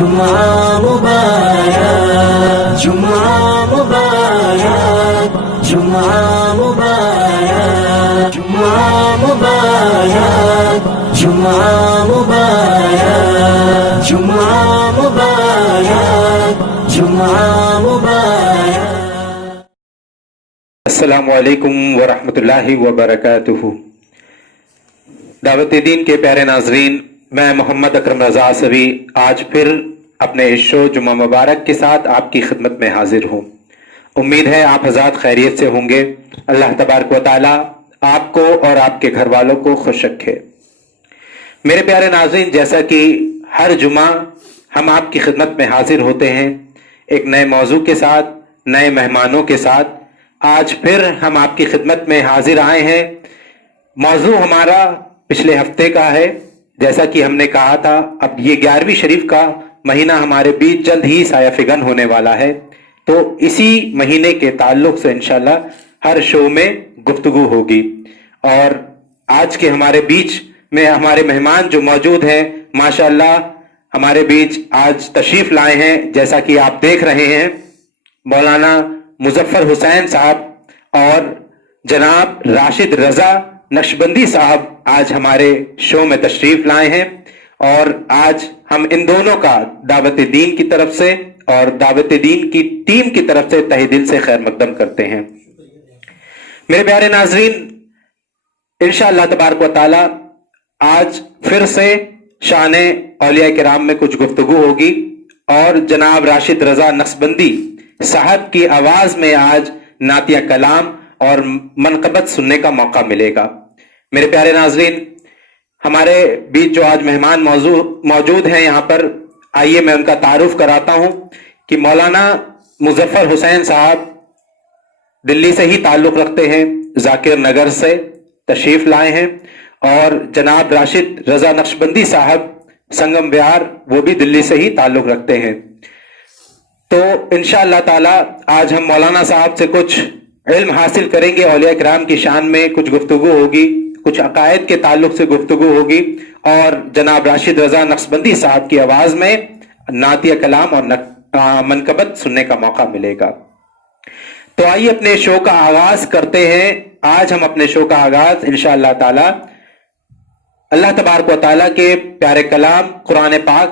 جمعہ مبارک، جمعہ مبارک، جمعہ مبارک، جمعہ مبارک، جمعہ مبارک، جمعہ مبارک، جمعہ مبارک۔ السلام علیکم ورحمۃ اللہ وبرکاتہ۔ دعوت دین کے پیارے ناظرین، میں محمد اکرم رضا عصوی آج پھر اپنے اس شو جمعہ مبارک کے ساتھ آپ کی خدمت میں حاضر ہوں۔ امید ہے آپ حضرات خیریت سے ہوں گے۔ اللہ تبارک و تعالی آپ کو اور آپ کے گھر والوں کو خوش رکھے۔ میرے پیارے ناظرین، جیسا کہ ہر جمعہ ہم آپ کی خدمت میں حاضر ہوتے ہیں ایک نئے موضوع کے ساتھ، نئے مہمانوں کے ساتھ، آج پھر ہم آپ کی خدمت میں حاضر آئے ہیں۔ موضوع ہمارا پچھلے ہفتے کا ہے، جیسا کہ ہم نے کہا تھا اب یہ 11ویں شریف کا مہینہ ہمارے بیچ جلد ہی سایہ فگن ہونے والا ہے، تو اسی مہینے کے تعلق سے انشاءاللہ ہر شو میں گفتگو ہوگی۔ اور آج کے ہمارے بیچ میں ہمارے مہمان جو موجود ہیں ماشاءاللہ ہمارے بیچ آج تشریف لائے ہیں، جیسا کہ آپ دیکھ رہے ہیں مولانا مظفر حسین صاحب اور جناب راشد رضا نقشبندی صاحب آج ہمارے شو میں تشریف لائے ہیں، اور آج ہم ان دونوں کا دعوت دین کی طرف سے اور دعوت دین کی ٹیم کی طرف سے تہہ دل سے خیر مقدم کرتے ہیں۔ میرے پیارے ناظرین، انشاءاللہ تبارک و تعالی آج پھر سے شان اولیاء کرام میں کچھ گفتگو ہوگی، اور جناب راشد رضا نقشبندی صاحب کی آواز میں آج نعتیہ کلام اور منقبت سننے کا موقع ملے گا۔ میرے پیارے ناظرین، ہمارے بیچ جو آج مہمان موجود ہیں یہاں پر، آئیے میں ان کا تعارف کراتا ہوں کہ مولانا مظفر حسین صاحب دلی سے ہی تعلق رکھتے ہیں، ذاکر نگر سے تشریف لائے ہیں، اور جناب راشد رضا نقشبندی صاحب سنگم وہار وہ بھی دلی سے ہی تعلق رکھتے ہیں۔ تو انشاءاللہ تعالی آج ہم مولانا صاحب سے کچھ علم حاصل کریں گے، اولیاء کرام کی شان میں کچھ گفتگو ہوگی، کچھ عقائد کے تعلق سے گفتگو ہوگی، اور جناب راشد رضا نقشبندی صاحب کی آواز میں نعتیہ کلام اور منقبت سننے کا موقع ملے گا۔ تو آئیے اپنے شو کا آغاز کرتے ہیں۔ آج ہم اپنے شو کا آغاز انشاءاللہ تعالی اللہ تبارک و تعالی کے پیارے کلام قرآن پاک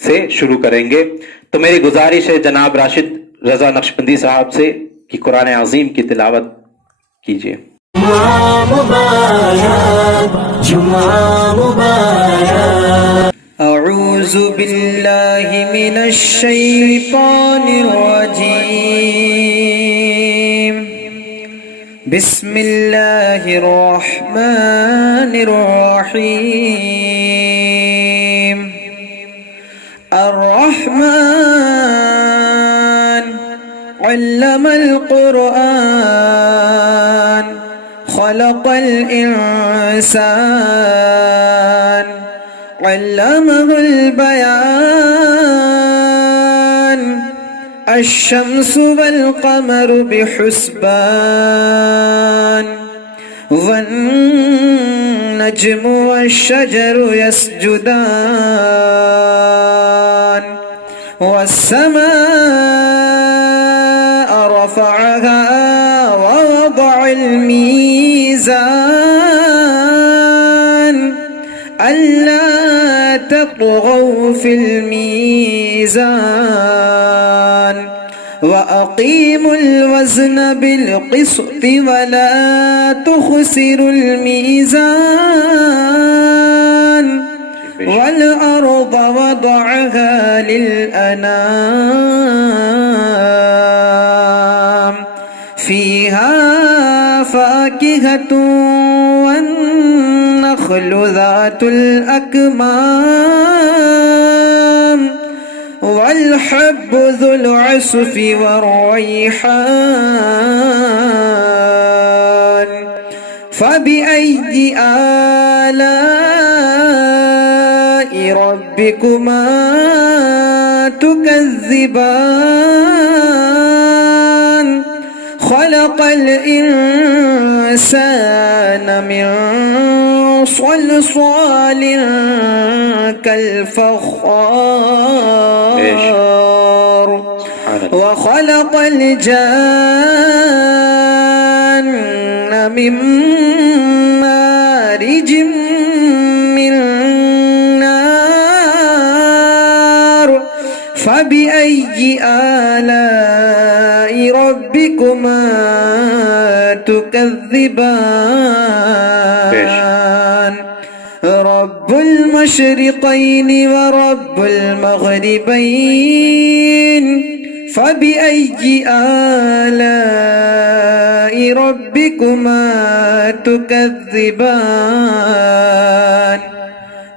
سے شروع کریں گے۔ تو میری گزارش ہے جناب راشد رضا نقشبندی صاحب سے کہ قرآن عظیم کی تلاوت کیجیے۔ جمعہ مبارک، جمعہ مبارک۔ اعوذ باللہ من الشیطان الرجیم، بسم اللہ الرحمن الرحیم۔ الرحمن علم القرآن، خلق الإنسان، علمه البيان، الشمس والقمر بحسبان، والنجم والشجر يسجدان، والسماء رفعها ووضع الميزان، ألا تطغوا في الميزان، وأقيموا الوزن بالقسط ولا تخسروا الميزان، والأرض وضعها للأنام، فيها فاكهة والنخل ذات الأكمام، والحب ذو العصف والريحان، فبأي آلاء ربكما تكذبان، خلق الإنسان من صلصال وربك الفخار وخلق الجان من مارج من نار فبأي آلاء ربكما تكذبان رب المشرقين ورب المغربين فبأي آلاء ربكما تكذبان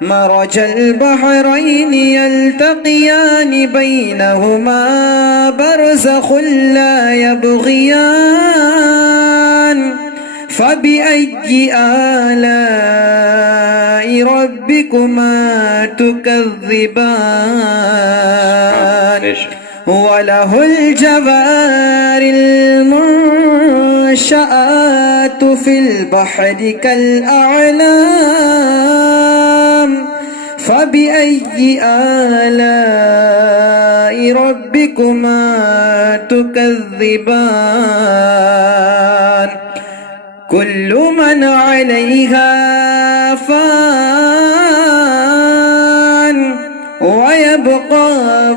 مرج البحرين يلتقيان بينهما برزخ لا يبغيان فبأي آلاء ربكما تكذبان وله الجوار المنشآت في البحر كالأعلام فبأي آلاء ربكما تكذبان كل من عليها فان ويبقى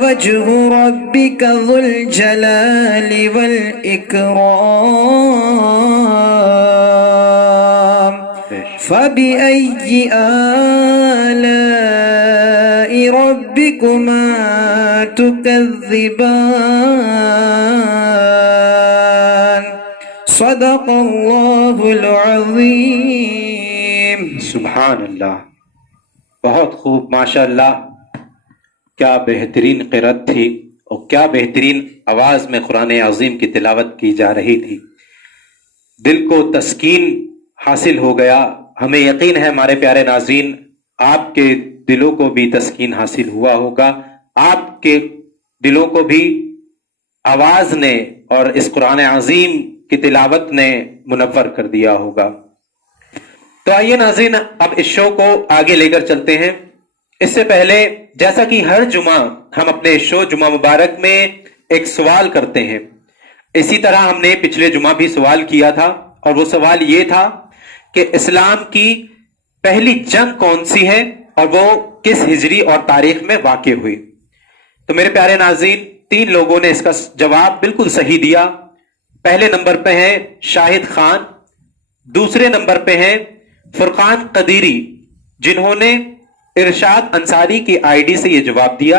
وجه ربك ذو الجلال والإكرام فبأي آلاء ربكما تكذبان صدق اللہ العظیم. سبحان اللہ. بہت خوب، ماشاء اللہ. کیا بہترین قرأت تھی اور کیا بہترین آواز میں قرآن عظیم کی تلاوت کی جا رہی تھی. دل کو تسکین حاصل ہو گیا. ہمیں یقین ہے ہمارے پیارے ناظرین آپ کے دلوں کو بھی تسکین حاصل ہوا ہوگا. آپ کے دلوں کو بھی آواز نے اور اس قرآن عظیم کی تلاوت نے منور کر دیا ہوگا. تو آئیے ناظرین اب اس شو کو آگے لے کر چلتے ہیں. اس سے پہلے جیسا کہ ہر جمعہ ہم اپنے شو جمعہ مبارک میں ایک سوال کرتے ہیں، اسی طرح ہم نے پچھلے جمعہ بھی سوال کیا تھا، اور وہ سوال یہ تھا کہ اسلام کی پہلی جنگ کون سی ہے اور وہ کس ہجری اور تاریخ میں واقع ہوئی. تو میرے پیارے ناظرین 3 لوگوں نے اس کا جواب بالکل صحیح دیا. پہلے نمبر پہ ہیں شاہد خان، دوسرے نمبر پہ ہیں فرقان قدیری جنہوں نے ارشاد انصاری کی آئی ڈی سے یہ جواب دیا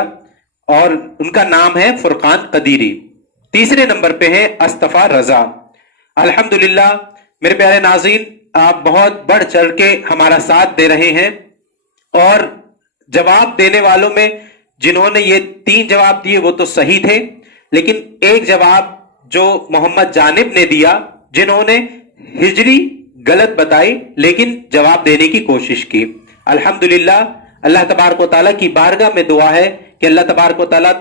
اور ان کا نام ہے فرقان قدیری. تیسرے نمبر پہ ہیں استفا رضا. الحمدللہ میرے پیارے ناظرین آپ بہت بڑھ چڑھ کے ہمارا ساتھ دے رہے ہیں، اور جواب دینے والوں میں جنہوں نے یہ 3 جواب دیے وہ تو صحیح تھے، لیکن ایک جواب جو محمد جانب نے دیا جنہوں نے ہجری غلط بتائی لیکن جواب دینے کی کوشش کی. الحمدللہ اللہ تبارک و تعالیٰ کی بارگاہ میں دعا ہے کہ اللہ تبارک و تعالیٰ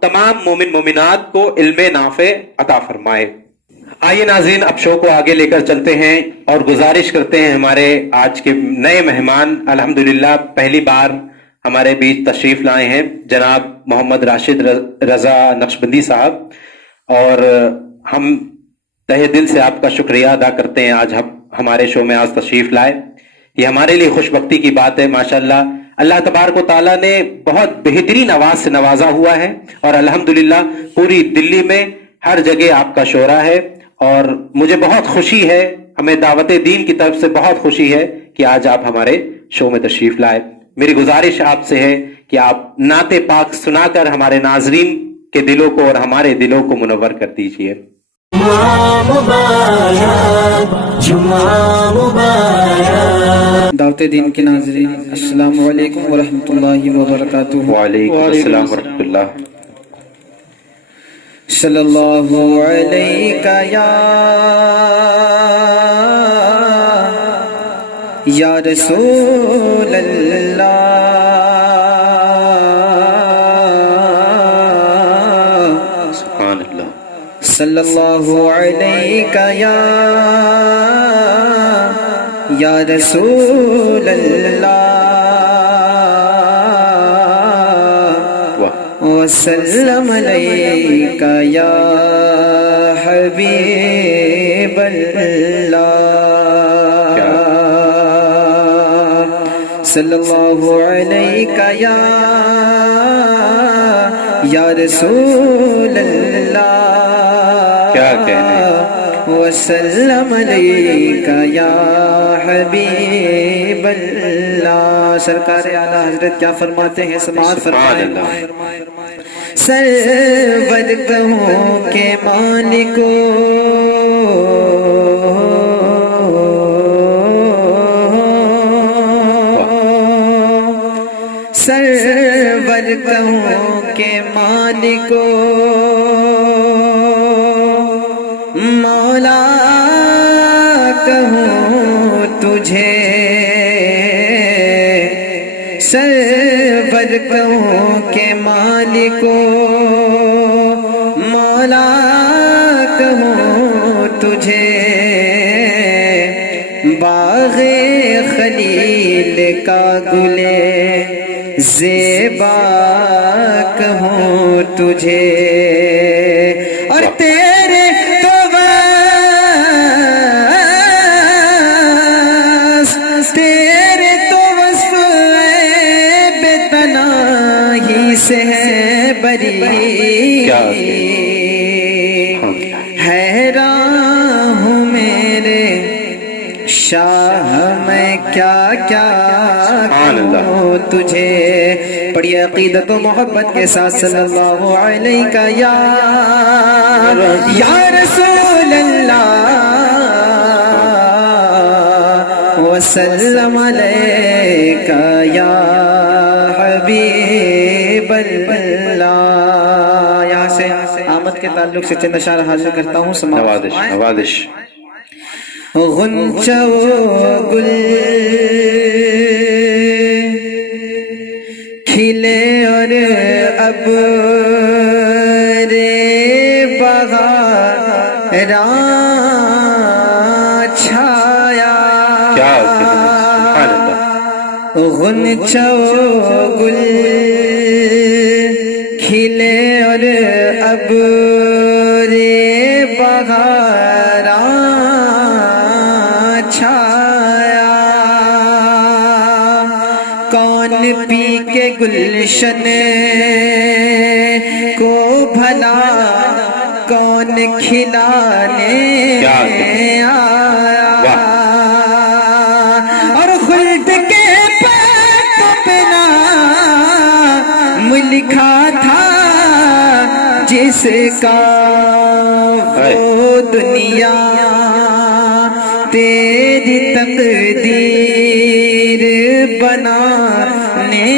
تمام مومن مومنات کو علم نافع عطا فرمائے. آئیے ناظرین اب شو کو آگے لے کر چلتے ہیں اور گزارش کرتے ہیں ہمارے آج کے نئے مہمان الحمدللہ پہلی بار ہمارے بیچ تشریف لائے ہیں جناب محمد راشد رضا نقشبندی صاحب، اور ہم تہہ دل سے آپ کا شکریہ ادا کرتے ہیں آج ہمارے شو میں آج تشریف لائے. یہ ہمارے لیے خوش بختی کی بات ہے. ماشاءاللہ اللہ تبارک و تعالیٰ نے بہت بہترین آواز سے نوازا ہوا ہے، اور الحمدللہ پوری دلی میں ہر جگہ آپ کا شعرا ہے، اور مجھے بہت خوشی ہے، ہمیں دعوت دین کی طرف سے بہت خوشی ہے کہ آج آپ ہمارے شو میں تشریف لائے. میری گزارش آپ سے ہے کہ آپ نعت پاک سنا کر ہمارے ناظرین کے دلوں کو اور ہمارے دلوں کو منور کر دیجئے. جمعہ مبارک، جمعہ مبارک. دعوت دین کے ناظرین السلام علیکم ورحمۃ اللہ وبرکاتہ. وعلیکم السلام ورحمۃ اللہ. صلی اللہ علیہ یا رسول اللہ سبحان اللہ. صلی اللہ علیہ یا رسول اللہ وسلم علیک یا حبیب اللہ صلی اللہ علیک یا رسول اللہ کیا کہنے وسلم علیک یا حبیب اللہ. سرکار اعلیٰ حضرت کیا فرماتے ہیں؟ سماعت فرمائیں. سرور کہوں کے مالکو سرور کہوں کے مالکو مولا کہوں تجھے سرور کہوں کے مالکو مولا کہوں تجھے باغ خلیل کا گلے زیبا کہوں تجھے اور تیرے سے ہے بری حیران ہوں میرے شاہ میں کیا کیا کہوں تجھے. پڑھیے عقیدت و محبت کے ساتھ صلی اللہ علیہ یا رسول اللہ وسلم علیک یا حبیب اللہ. یہاں سے آمد کے تعلق سے چند اشعار حاضر کرتا ہوں. نوازش غنچہ و گل کھلے اور اب رے بہاراں چھایا غنچہ و گل کھلے اور اب رے بہاراں چھایا کون پی کے گلشن کو بھلا کون کھلانے آیا اور خلد کے پاک بنا لکھا تھا جس کا وہ دنیا تیری تقدیر بنانے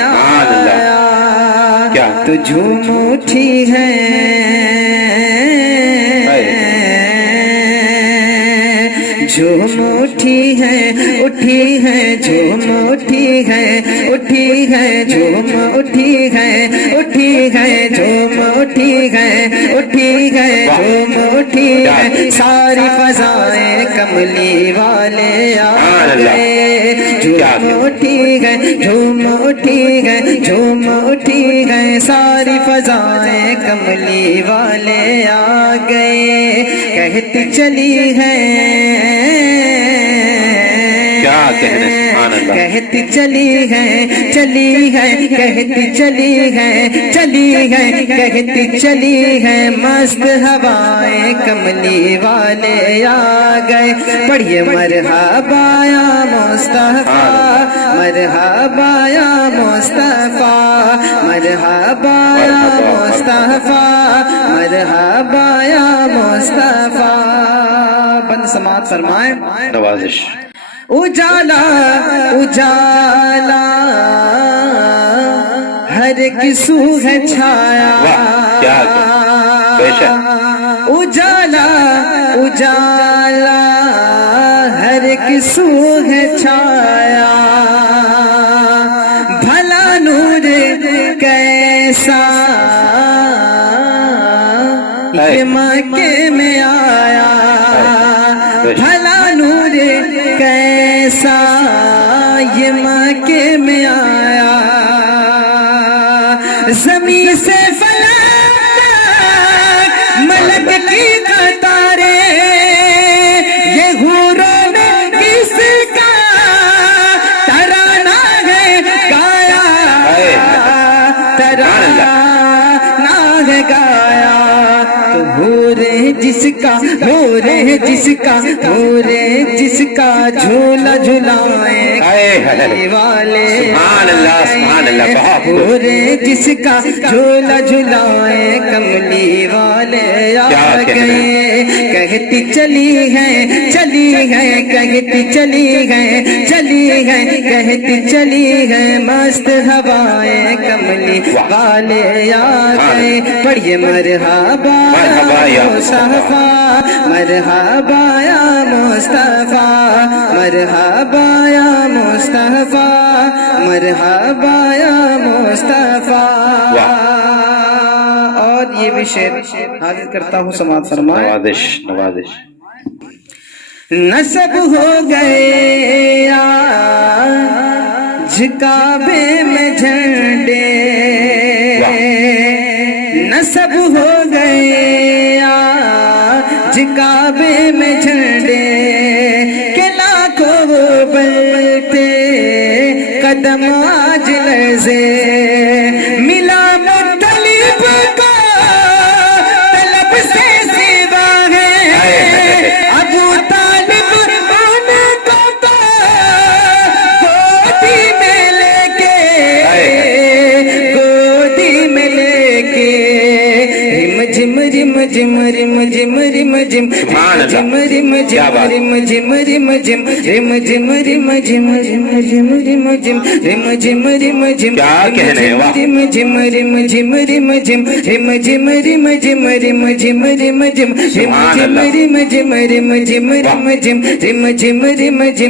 آیا تو جھوم اٹھی ہے جھوم اٹھی ہے اٹھی ہے جھوم اٹھی ہے اٹھی ہے جھوم اٹھی ہے اٹھی ہے جھوم اٹھی ہے اٹھی ہے جھوم اٹھی ہے ساری فضائیں کملی والے آ گئے جھوم اٹھی ہے جھوم اٹھی ہے جھوم اٹھی ہے ساری فضائیں کملی والے آ گئے کہتی چلی ہے کہتی چلی ہے چلی ہے کہتی چلی ہے چلی ہے کہتی چلی ہے مست ہوائیں کملی والے آ گئے پڑھیے مرحبا یا مصطفیٰ مرحبا یا مصطفیٰ مرحبا یا مصطفیٰ مرحبا یا مصطفیٰ. بند سماعت فرمائیں. نوازش اجالا اجالا ہر ایک سو ہے چھایا اجالا اجالا ہر ایک سو ہے چھایا بھلا نور کیسا یہ مکے میں آیا بھلا نور کیسا یہ مکے میں آیا زمین سے فلک ملک کی قطاریں، یہ حوروں نے کس کا ترانہ ہے گایا، ترانہ ہے گایا، تو حورے جس کا، حورے جس کا، حورے جس کا جھولا جھلائیں کملی والے، سبحان اللہ سبحان اللہ، بہت حورے جس کا جھولا جھلائیں کملی والے آ گئے، کہتی چلی ہے، چلی ہے، کہتی چلی ہے، چلی ہے، کہتی چلی ہے مست ہوائیں کملی والے آ گئے، پڑھیے مرحبا یا مصطفیٰ، مرحبا یا مصطفیٰ، مرحبا یا مصطفیٰ، مرحبا یا مصطفیٰ۔ اور یہ بھی شعر حاضر کرتا ہوں، سماعت فرمائے۔ نوازش نوازش۔ نصب ہو گئے آج کعبے میں جھنڈے، نصب ہو گئے آج کعبے میں جھنڈے، کہ لاکھوں بلتے قدم آج لرزے، ملا مطلب کو طلب سے سوا ہے، ابو طالب ان کو تو گودی میں لے کے، گودی میں لے کے، رم جم رم جم رم جم رم جم سبحان اللہ، رم رم کیا جم بات، رم جم رم جم رم جم رم جم رم جم رم جم رم جم رم جم، کیا کہنے ہیں، واہ، رم جم رم جم رم جم رم جم رم جم رم جم رم جم رم سبحان جم اللہ، رم جم رم جم رم جم رم جم رم جم رم جم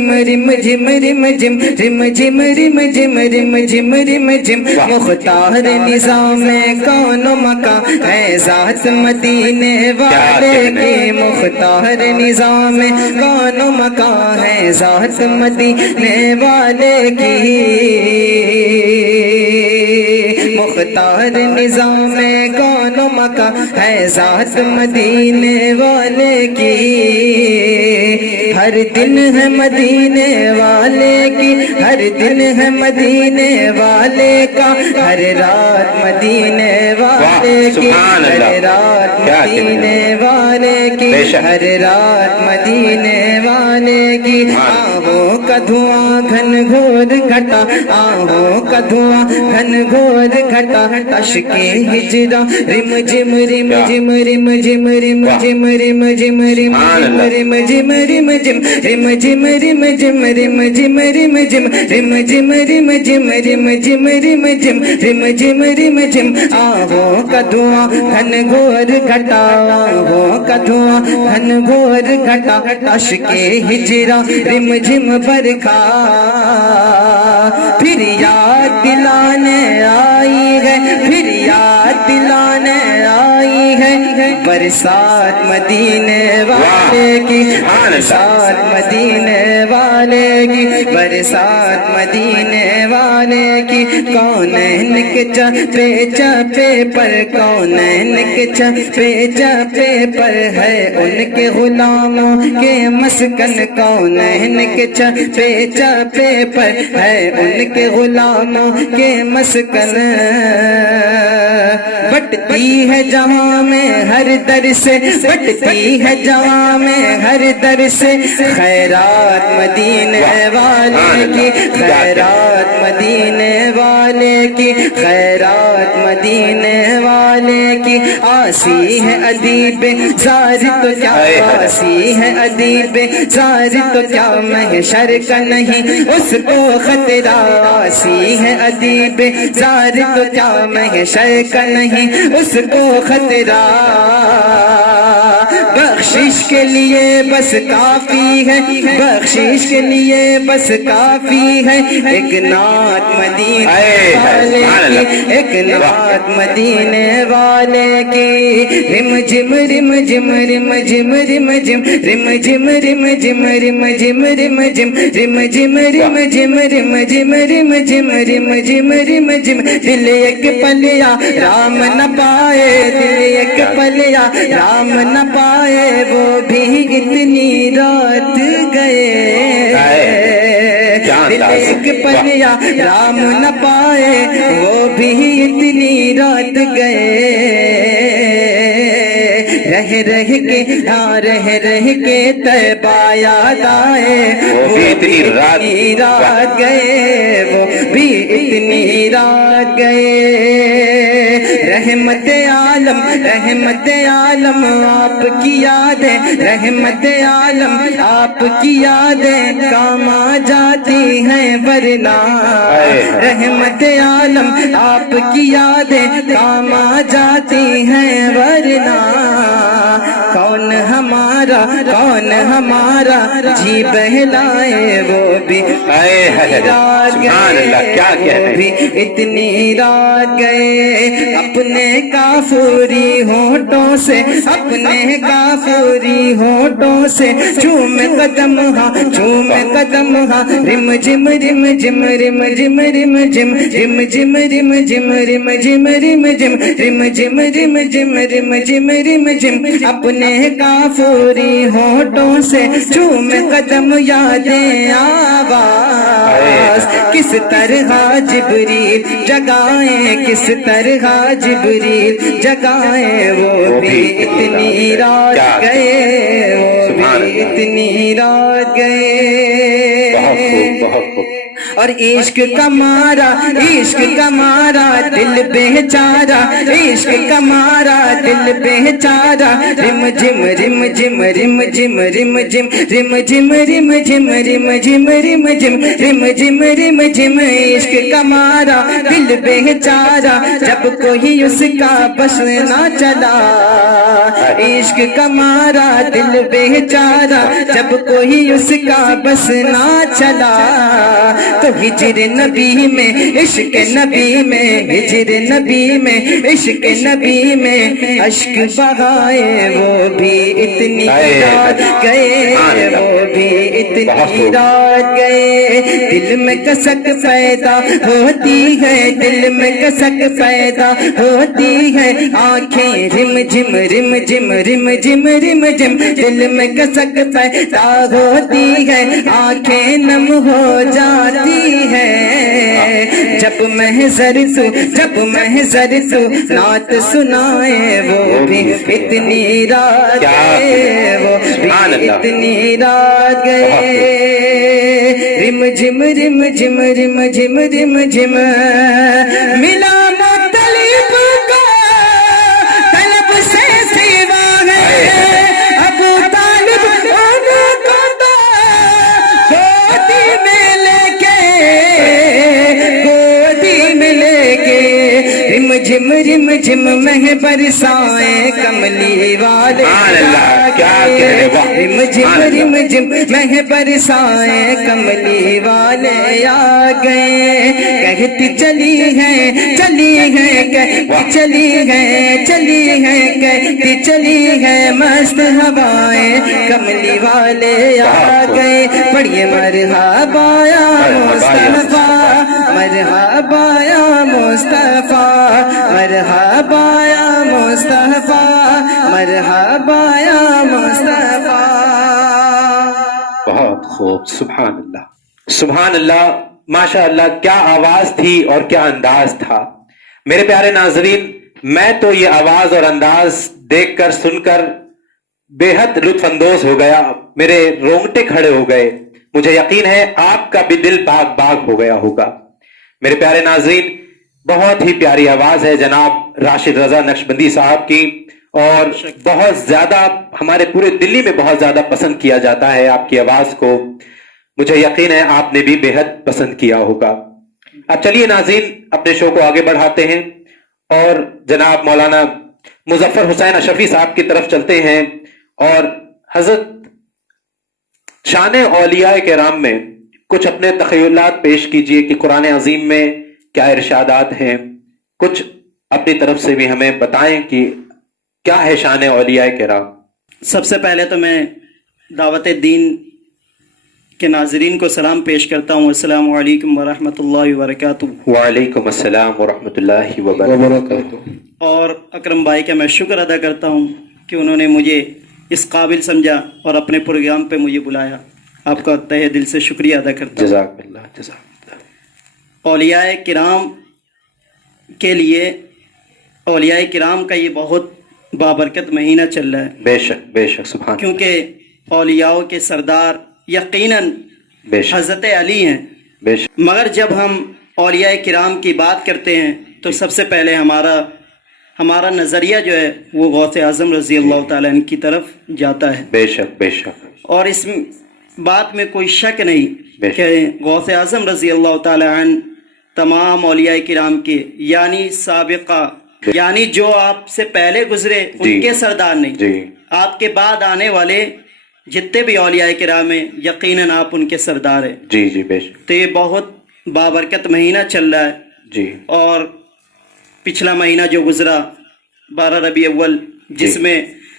رم جم رم جم رم جم رم جم رم جم، مختار نظام کون و مکان ہے ذات مدینے والے کی، مختار نظام کون و مکان ہے ذات مدینے والے کی، مختار نظام کون و مکان ہے ذات مدینے والے کی، ہر دن ہے مدینے والے کی، ہر دن ہے مدینے والے کا، ہر رات مدینے والے کی، سبحان ہر اللہ، رات کیا مدینے والے کی، بے شک، ہر رات مدینے والے کی، آہوں کا دھواں گھن گھور گھٹا، آہوں کا دھواں گھن گھور گھٹا، اشکے ہجرا رم جم رم جم رم جم رم جم رم جم رم رم جم رم جم رم جم رم جم رم جم رم جم رم جم رم جم رم جم رم جم رم جم رم جم، آہوں کا دھواں گھن گھور گھٹا، آہوں کا دھواں گھن گھور گھٹا، اشکے ہجرا رم جم برکھا، پھر یاد دلانے آئی ہے، پھر یاد دلانے آئی ہے، برسات مدینے والے کی، برسات مدینے والے کی، برسات مدینے والے کی، کونین کے چپے چپے پر، کونین کے چپے چپے پر ہے ان کے غلاموں کے مسکن، کونین کے چپے چپے پر ہے ان کے غلاموں کے مسکن، بٹتی ہے جہاں میں ہر در سے، بٹتی ہے جہاں میں ہر در سے، خیرات مدینے والے کی، خیرات مدینے والے کی، خیرات مدینے والے کی، آسی ہے ادیب زار تو کیا، آسی ہے ادیب زار تو کیا، محشر کا نہیں اس کو خطرہ، آسی ہے ادیب زار تو کیا، محشر کا نہیں اس کو خطرہ، بخشش کے لیے بس کافی ہے، بخشش کے لیے بس کافی ہے، ایک نعت مدینے والے کی، ایک نعت مدینے والے کی، رم جم رم جم رم جم رم جم رم جم رم جم رم جم رم جم رم جم رم جم رم جم رم جم رم جم رم جم، دل ایک پلیا رام نہ پائے، دل ایک پلیا رام نہ پائے، وہ بھی اتنی رات گئے، دل ایک پلیا رام نہ پائے، وہ بھی اتنی رات گئے، رہ رہ کے رہ رہ کے طیبہ یاد آئے، وہ بھی اتنی رات گئے، وہ بھی اتنی رات گئے، رحمت عالم رحمت عالم آپ کی یادیں، رحمت عالم آپ کی یادیں کام آ جاتی ہیں ورنہ، رحمت عالم آپ کی یادیں کام آ جاتی ہیں ورنہ، کون ہمارا جی بہلائے، وہ بھی رات گئے، وہ بھی اتنی رات گئے، اپنے کافری ہونٹوں سے، اپنے کافری ہونٹوں سے چوم قدم ہاں، چوم قدم ہاں، رم جم رم جم رم جم رم جم رم جم رم جم رم جم رم جم رم جم رم جم رم جم رم جم، اپنے کافری ہونٹوں سے چوم قدم یادیں آواز، کس طرح جبریل جگائیں، کس طرح جبریل جگائیں، وہ بھی اتنی رات گئے، وہ بھی اتنی رات گئے، اور عشق کا مارا دل بیچارہ، عشق کا مارا دل بیچارہ، رم جم رم جم رم جم رم جم رم جم رم جم رم جم رم جم رم جم رم جم، عشق کا مارا دل بیچارہ جب کوئی اس کا بس نہ چلا، عشق کا مارا دل بیچارہ جب کوئی اس کا بس نہ چلا، تو ہجر نبی میں عشق نبی میں، ہجر نبی میں عشق نبی میں اشک بہائے، وہ بھی اتنی رات گئے، وہ بھی اتنی رات گئے، دل میں کسک پیدا ہوتی ہے، دل میں کسک پیدا ہوتی ہے، آنکھیں رم جم رم جم رم جم رم جم، دل میں کسک پیدا ہوتی ہے، آنکھیں نم ہو جاتی ہے، جب محضر تو نعت سنائے، وہ بھی اتنی رات گئے، وہ بھی اتنی رات گئے، رم جم رم جم رم جم رم جم، ملا مطلب کو طلب سے سوا ہے، ابو طالب ان کو تو گودی میں لے کے، رم جم رم جم مہ برسائیں کملی والے، رم جم مہ برسائیں کملی والے آ گئے، کہتی چلی ہیں کہتی چلی ہیں مست ہوائیں، کملی والے آ گئے، پڑھیے مرحبا یا مصطفیٰ، مرحبا یا مصطفیٰ، مرحبا یا مصطفیٰ، مرحبا یا مصطفیٰ۔ بہت خوب، سبحان اللہ سبحان اللہ، ماشاء اللہ، کیا آواز تھی اور کیا انداز تھا۔ میرے پیارے ناظرین، میں تو یہ آواز اور انداز دیکھ کر سن کر بے حد لطف اندوز ہو گیا، میرے رونگٹے کھڑے ہو گئے، مجھے یقین ہے آپ کا بھی دل باغ باغ ہو گیا ہوگا۔ میرے پیارے ناظرین، بہت ہی پیاری آواز ہے جناب راشد رضا نقشبندی صاحب کی، اور بہت زیادہ ہمارے پورے دلی میں بہت زیادہ پسند کیا جاتا ہے آپ کی آواز کو، مجھے یقین ہے آپ نے بھی بے حد پسند کیا ہوگا۔ اب چلیے ناظرین، اپنے شو کو آگے بڑھاتے ہیں اور جناب مولانا مظفر حسین اشرفی صاحب کی طرف چلتے ہیں، اور حضرت شان اولیاء کرام میں کچھ اپنے تخیلات پیش کیجئے کہ قرآن عظیم میں کیا ارشادات ہیں، کچھ اپنی طرف سے بھی ہمیں بتائیں کہ کیا ہے شان اولیاء کرام۔ سب سے پہلے تو میں دعوت دین کے ناظرین کو سلام پیش کرتا ہوں۔ السلام علیکم ورحمۃ اللہ وبرکاتہ۔ وعلیکم السلام ورحمۃ اللہ وبرکاتہ۔ اور اکرم بھائی کا میں شکر ادا کرتا ہوں کہ انہوں نے مجھے اس قابل سمجھا اور اپنے پروگرام پہ مجھے بلایا۔ آپ کا تہہ دل سے شکریہ ادا کرتا ہوں۔ جزاک اللہ جزاک اللہ۔ اولیاء کرام کے لیے، اولیاء کرام کا یہ بہت بابرکت مہینہ چل رہا ہے، بے شک سبحان اللہ۔ کیونکہ اولیاء کے سردار یقیناً بے شک حضرت علی ہیں، بے شک مگر جب ہم اولیاء کرام کی بات کرتے ہیں تو سب سے پہلے ہمارا نظریہ جو ہے وہ غوث اعظم رضی اللہ تعالیٰ عنہ کی طرف جاتا ہے، بے شک اور اس بات میں کوئی شک نہیں بے کہ غوث اعظم رضی اللہ تعالیٰ عنہ تمام اولیاء کرام کے یعنی سابقہ، یعنی جو آپ سے پہلے گزرے ان کے سردار نہیں، جی آپ کے بعد آنے والے جتنے بھی اولیاء کرام ہیں یقیناً آپ ان کے سردار ہیں۔ جی بے شک تو یہ بہت بابرکت مہینہ چل رہا ہے، جی اور پچھلا مہینہ جو گزرا 12 ربیع اول، جس میں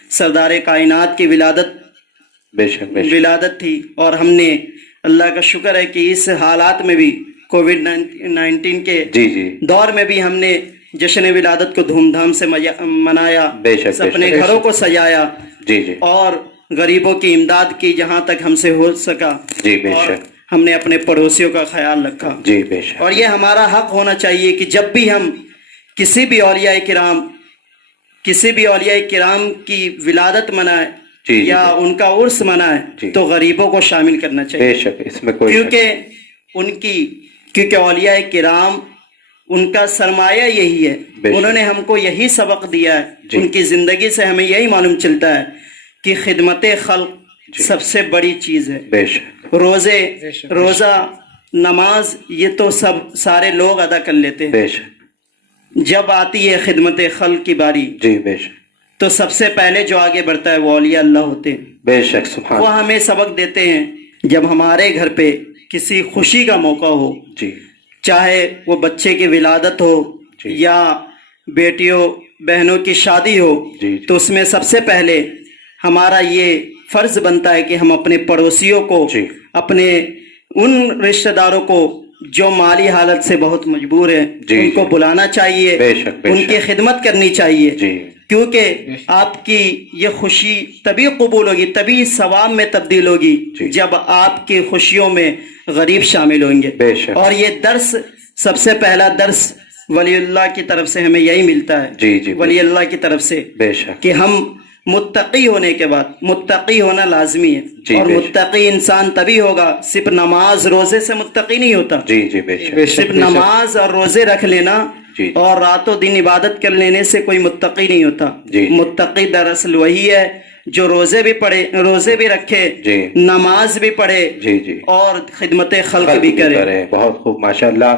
سردار کائنات کی بے شک ولادت تھی، اور ہم نے اللہ کا شکر ہے کہ اس حالات میں بھی کووڈ 19 کے جی دور میں بھی ہم نے جشن ولادت کو دھوم دھام سے منایا، بے شک اپنے گھروں کو سجایا، جی اور غریبوں کی امداد کی جہاں تک ہم سے ہو سکا، جی بے اور شک ہم نے اپنے پڑوسیوں کا خیال رکھا۔ جی بے شک اور یہ ہمارا حق ہونا چاہیے کہ جب بھی ہم کسی بھی اولیاء کرام کی ولادت منائے جی یا ان کا عرس منائے تو غریبوں کو شامل کرنا بے چاہیے، شک اس میں کوئی کیونکہ اولیاء کرام ان کا سرمایہ یہی ہے، بے شک۔ انہوں نے ہم کو یہی سبق دیا ہے، جی۔ ان کی زندگی سے ہمیں یہی معلوم چلتا ہے کہ خدمت خلق سب سے بڑی چیز ہے۔ بے شک روزہ نماز یہ تو سارے لوگ ادا کر لیتے ہیں، بے شک جب آتی ہے خدمت خلق کی باری جی بے شک تو سب سے پہلے جو آگے بڑھتا ہے وہ اولیاء اللہ ہوتے ہیں۔ بے شک سبحان وہ ہمیں سبق دیتے ہیں جب ہمارے گھر پہ کسی خوشی کا موقع ہو، جی چاہے وہ بچے کی ولادت ہو جی۔ یا بیٹیوں بہنوں کی شادی ہو، جی تو اس میں سب سے پہلے ہمارا یہ فرض بنتا ہے کہ ہم اپنے پڑوسیوں کو، جی۔ اپنے ان رشتہ داروں کو جو مالی حالت سے بہت مجبور ہیں، جی ان کو بلانا چاہیے، بے شک بے ان شک کی خدمت کرنی چاہیے، جی کیونکہ آپ کی یہ خوشی تبھی قبول ہوگی، تبھی ثواب میں تبدیل ہوگی جی۔ جب آپ کی خوشیوں میں غریب شامل ہوں گے۔ بے شک۔ اور یہ درس، سب سے پہلا درس ولی اللہ کی طرف سے ہمیں یہی ملتا ہے، جی جی ولی اللہ کی طرف سے، بے شک کہ ہم متقی ہونے کے بعد، متقی ہونا لازمی ہے، جی، اور بے شک۔ متقی انسان تبھی ہوگا، صرف نماز روزے سے متقی نہیں ہوتا، جی جی بے شک صرف نماز اور روزے رکھ لینا جی۔ اور رات و دن عبادت کر لینے سے کوئی متقی نہیں ہوتا۔ جی۔ متقی دراصل وہی ہے جو روزے بھی پڑھے، روزے بھی رکھے، جی۔ نماز بھی پڑھے، جی جی اور خدمت خلق بھی کرے۔ بہت خوب ماشاءاللہ۔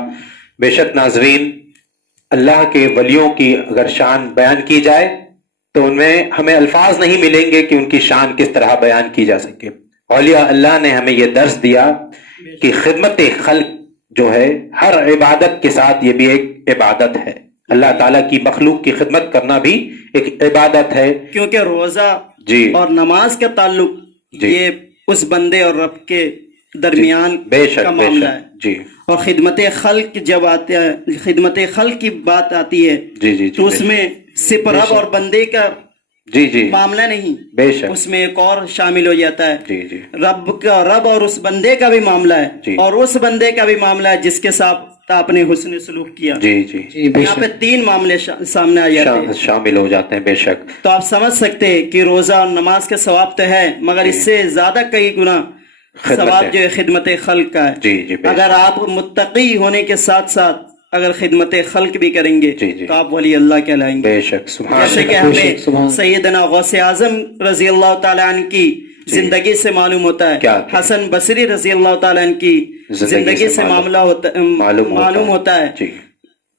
بے شک ناظرین، اللہ کے ولیوں کی اگر شان بیان کی جائے تو ان میں ہمیں الفاظ نہیں ملیں گے کہ ان کی شان کس طرح بیان کی جا سکے۔ اولیاء اللہ نے ہمیں یہ درس دیا کہ خدمت خلق جو ہے ہر عبادت کے ساتھ یہ بھی ایک عبادت ہے، اللہ تعالیٰ کی مخلوق کی خدمت کرنا بھی ایک عبادت ہے، کیونکہ روزہ جی اور نماز کا تعلق جی۔ یہ اس بندے اور رب کے درمیان بے شک کا بے معاملہ شک ہے، جی اور خدمت خلق جب آتے ہے، خدمت خلق کی بات آتی ہے جی جی تو اس میں صرف رب اور بندے کا جی جی معاملہ نہیں، بے شک اس میں ایک اور شامل ہو جاتا ہے، جی جی رب اور اس بندے کا بھی معاملہ ہے، جی۔ اور اس بندے کا بھی معاملہ ہے جس کے ساتھ آپ نے حسن سلوک کیا۔ جی جی یہاں پہ تین معاملے سامنے آ جاتے ہیں، شامل ہو جاتے ہیں، بے شک تو آپ سمجھ سکتے ہیں کہ روزہ اور نماز کا ثواب تو ہے، مگر اس سے زیادہ کئی گنا ثواب جو ہے خدمت خلق کا ہے۔ جی جی بے اگر آپ متقی ہونے کے ساتھ ساتھ اگر خدمت خلق بھی کریں گے جی جی تو آپ ولی اللہ کہلائیں گے۔ بے شک سبحان جیسے کہ ہمیں سیدنا غوث اعظم رضی اللہ تعالیٰ عنہ کی زندگی سے معلوم ہوتا ہے، کیا حسن بصری رضی اللہ تعالیٰ عنہ کی زندگی سے معاملہ معلوم ہوتا ہے، جی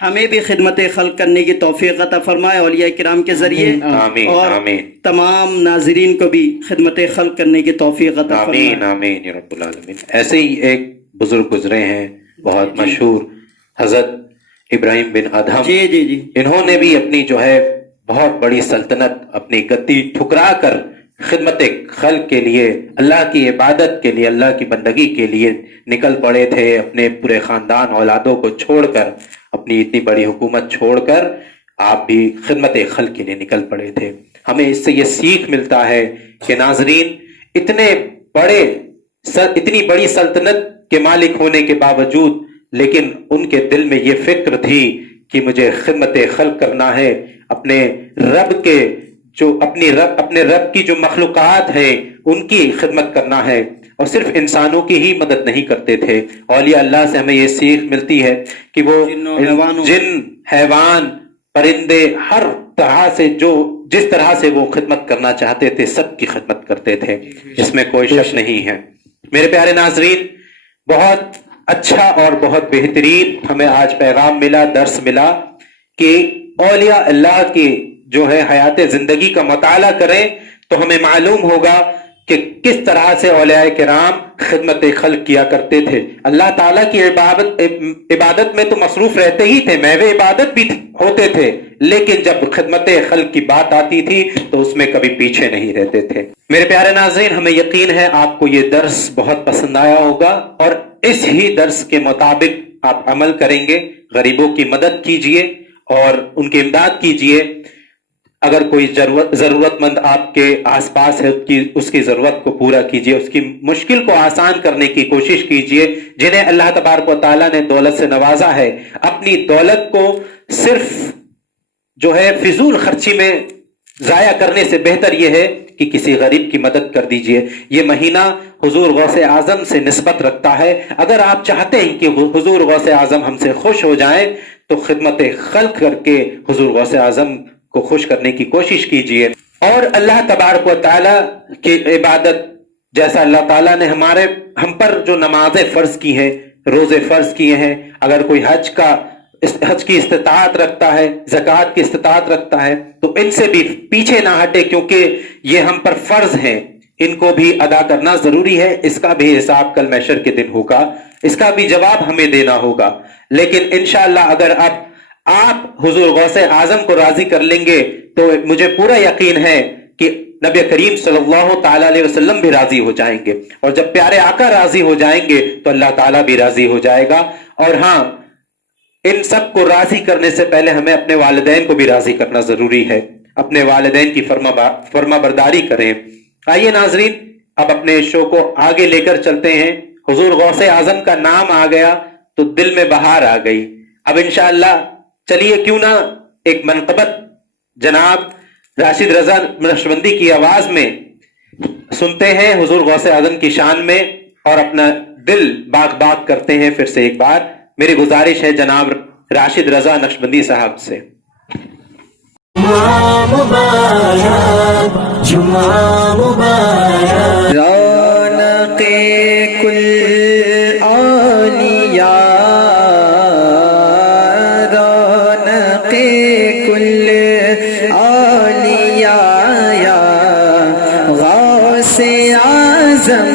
ہمیں بھی خدمت خلق کرنے کی توفیق عطا فرمائے اولیاء کرام کے ذریعے، آمین اور آمین تمام ناظرین کو بھی خدمت خلق کرنے کی توفیق عطا فرمائے. آمین آمین یا رب العالمین. ایسے ہی ایک بزرگ گزرے ہیں بہت مشہور، حضرت ابراہیم بن ادہم. جی جی جی انہوں نے بھی اپنی جو ہے بہت بڑی سلطنت، اپنی گدی ٹھکرا کر خدمت خلق کے لیے، اللہ کی عبادت کے لیے، اللہ کی بندگی کے لیے نکل پڑے تھے. اپنے پورے خاندان اولادوں کو چھوڑ کر، اپنی اتنی بڑی حکومت چھوڑ کر آپ بھی خدمت خلق کے لیے نکل پڑے تھے. ہمیں اس سے یہ سیکھ ملتا ہے کہ ناظرین، اتنی بڑی سلطنت کے مالک ہونے کے باوجود لیکن ان کے دل میں یہ فکر تھی کہ مجھے خدمت خلق کرنا ہے، اپنے رب کی جو مخلوقات ہے ان کی خدمت کرنا ہے، اور صرف انسانوں کی ہی مدد نہیں کرتے تھے. اولیاء اللہ سے ہمیں یہ سیکھ ملتی ہے کہ وہ جن، حیوان، پرندے، ہر طرح سے جس طرح سے وہ خدمت کرنا چاہتے تھے سب کی خدمت کرتے تھے. اس میں کوئی شک نہیں ہے. میرے پیارے ناظرین، بہت اچھا اور بہت بہترین ہمیں آج پیغام ملا، درس ملا کہ اولیاء اللہ کی جو ہے حیات زندگی کا مطالعہ کریں تو ہمیں معلوم ہوگا کہ کس طرح سے اولیاء کرام خدمت خلق کیا کرتے تھے. اللہ تعالیٰ کی عبادت میں تو مصروف رہتے ہی تھے، محو عبادت بھی ہوتے تھے، لیکن جب خدمت خلق کی بات آتی تھی تو اس میں کبھی پیچھے نہیں رہتے تھے. میرے پیارے ناظرین، ہمیں یقین ہے آپ کو یہ درس بہت پسند آیا ہوگا اور اس ہی درس کے مطابق آپ عمل کریں گے. غریبوں کی مدد کیجئے اور ان کی امداد کیجئے. اگر کوئی ضرورت مند آپ کے آس پاس ہے اس کی ضرورت کو پورا کیجئے، اس کی مشکل کو آسان کرنے کی کوشش کیجئے. جنہیں اللہ تبارک و تعالیٰ نے دولت سے نوازا ہے، اپنی دولت کو صرف جو ہے فضول خرچی میں ضائع کرنے سے بہتر یہ ہے کہ کسی غریب کی مدد کر دیجئے. یہ مہینہ حضور غوث اعظم سے نسبت رکھتا ہے. اگر آپ چاہتے ہیں کہ حضور غوث اعظم ہم سے خوش ہو جائیں تو خدمت خلق کر کے حضور غوث اعظم کو خوش کرنے کی کوشش کیجئے. اور اللہ تبارک و تعالیٰ کی عبادت، جیسا اللہ تعالیٰ نے ہم پر جو نمازیں فرض کی ہیں، روزے فرض کیے ہیں، اگر کوئی حج کی استطاعت رکھتا ہے، زکوٰۃ کی استطاعت رکھتا ہے تو ان سے بھی پیچھے نہ ہٹے، کیونکہ یہ ہم پر فرض ہیں، ان کو بھی ادا کرنا ضروری ہے. اس کا بھی حساب کل محشر کے دن ہوگا، اس کا بھی جواب ہمیں دینا ہوگا. لیکن انشاءاللہ اگر آپ حضور غوث اعظم کو راضی کر لیں گے تو مجھے پورا یقین ہے کہ نبی کریم صلی اللہ تعالیٰ علیہ وسلم بھی راضی ہو جائیں گے، اور جب پیارے آقا راضی ہو جائیں گے تو اللہ تعالیٰ بھی راضی ہو جائے گا. اور ہاں، ان سب کو راضی کرنے سے پہلے ہمیں اپنے والدین کو بھی راضی کرنا ضروری ہے. اپنے والدین کی فرما برداری کریں. آئیے ناظرین، اب اپنے شو کو آگے لے کر چلتے ہیں. حضور غوث اعظم کا نام آ گیا تو دل میں بہار آ گئی. اب انشاءاللہ چلیے کیوں نہ ایک منقبت جناب راشد رضا نقشبندی کی آواز میں سنتے ہیں حضور غوث اعظم کی شان میں، اور اپنا دل باغ باغ کرتے ہیں. پھر سے ایک بار میری گزارش ہے جناب راشد رضا نقشبندی صاحب سے. جمعہ مبارک، جمعہ مبارک. رونق کل اولیاء، رونق کل اولیاء، یا غوث اعظم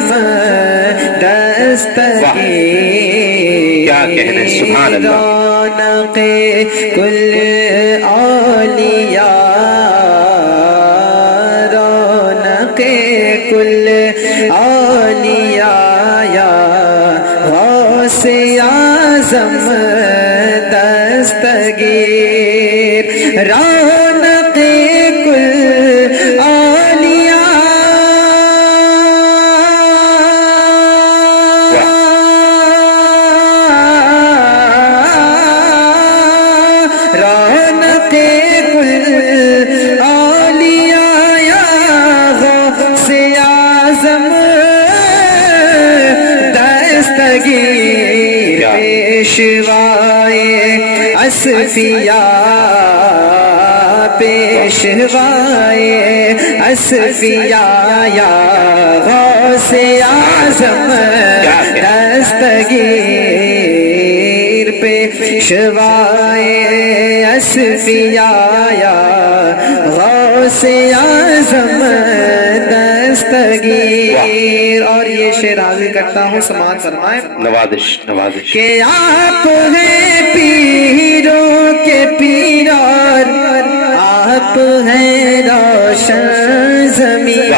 دستگیر. کیا کہنے، سبحان اللہ. رونق کل اولیاء، رونق کل اولیاء، یا غوث اعظم دستگیر. رونق کل اولیاء، رونق کل اولیاء، یا غوث اعظم دستگیر. پیشوائے اصفیاء، پیشوائے اصفیاء، یا غوث اعظم دستگیر. پیشوائے اصفیاء غوث اعظم دستگیر. اور یہ شعر حاضر کرتا ہوں، سماعت فرمائیں. نوازش نوازش. کہ آپ ہیں پیروں کے پیرار، آپ ہیں روشن ضمیر،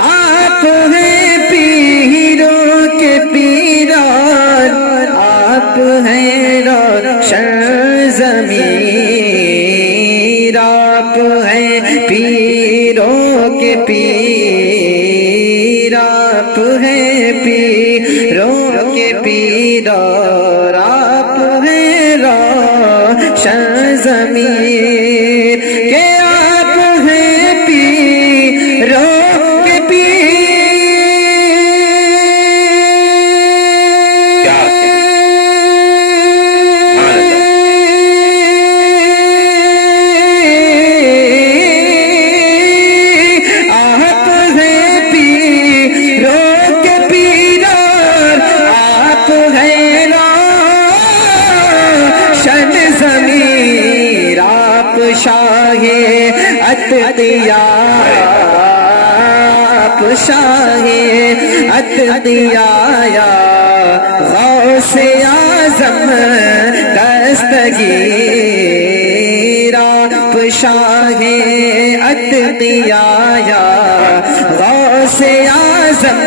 آپ ہیں پیروں کے پیرار، آپ ہیں روشن ضمیر، آپ ہیں پیروں کے پیر، آپ ہیں پیروں کے پیر، اور آپ ہیں روشن ضمیر. کہ آپ ہیں پیروں کے شاہ اتقیاء، آپ شاہ اتقیاء غوث اعظم دستگیر، آپ شاہ اتقیاء غوث اعظم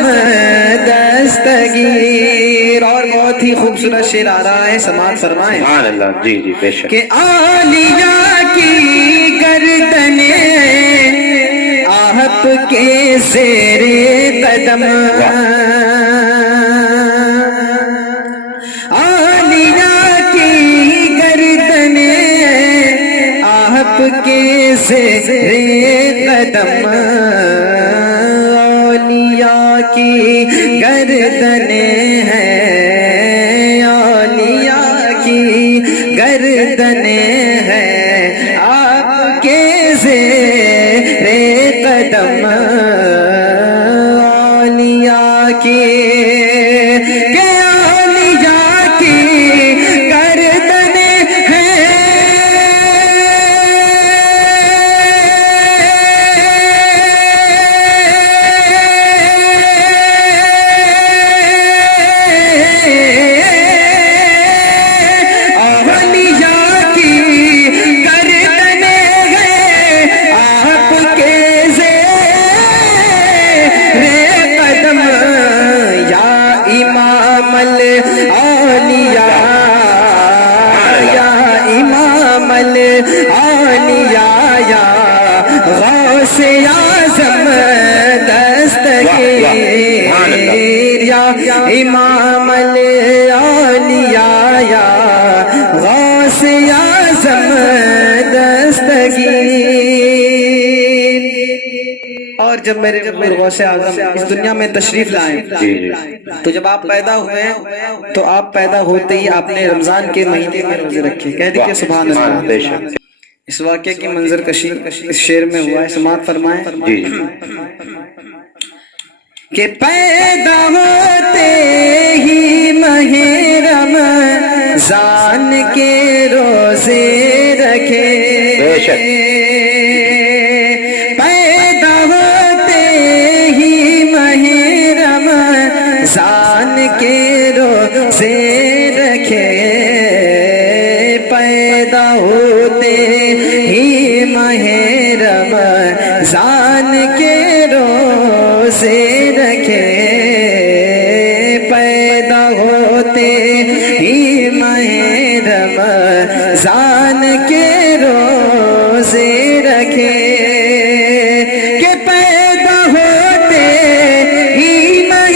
دستگیر. اور بہت ہی خوبصورت شعر آ رہا ہے، سماعت فرمائیں. سبحان اللہ. جی جی بے شک. کہ اولیاء کی گردنیں آپ کے زیر قدم، اولیاء کی گردنیں آپ کے زیر قدم، اولیاء کی گردنیں ہیں، اولیاء کی گردنیں ہیں آپ کے زیر قدم، اولیاء کی، کہ اولیاء کی گردنیں ہیں، غوث اعظم دستگیر، یا امام الاولیاء یا غوث اعظم دستگیر. اور جب میرے غوث اعظم اس دنیا میں تشریف لائیں تو جب آپ پیدا ہوئے تو آپ پیدا ہوتے ہی آپ نے رمضان کے مہینے میں روزے رکھے. کہہ دیجیے سبحان اللہ. اس واقعے کی منظر کشی اس شعر میں ہوا ہے، سماعت فرمائیں. کہ پیدا ہوتے ہی ماہ رمضان کے روزے رکھے، پیدا ہوتے ہی ماہ رمضان کے روزے رکھے، پیدا ہوتے ہی ماہ رمضان کے روزے رکھے، پیدا ہوتے ہی ماہ رمضان کے روزے رکھے، کہ پیدا ہوتے ہی ماہ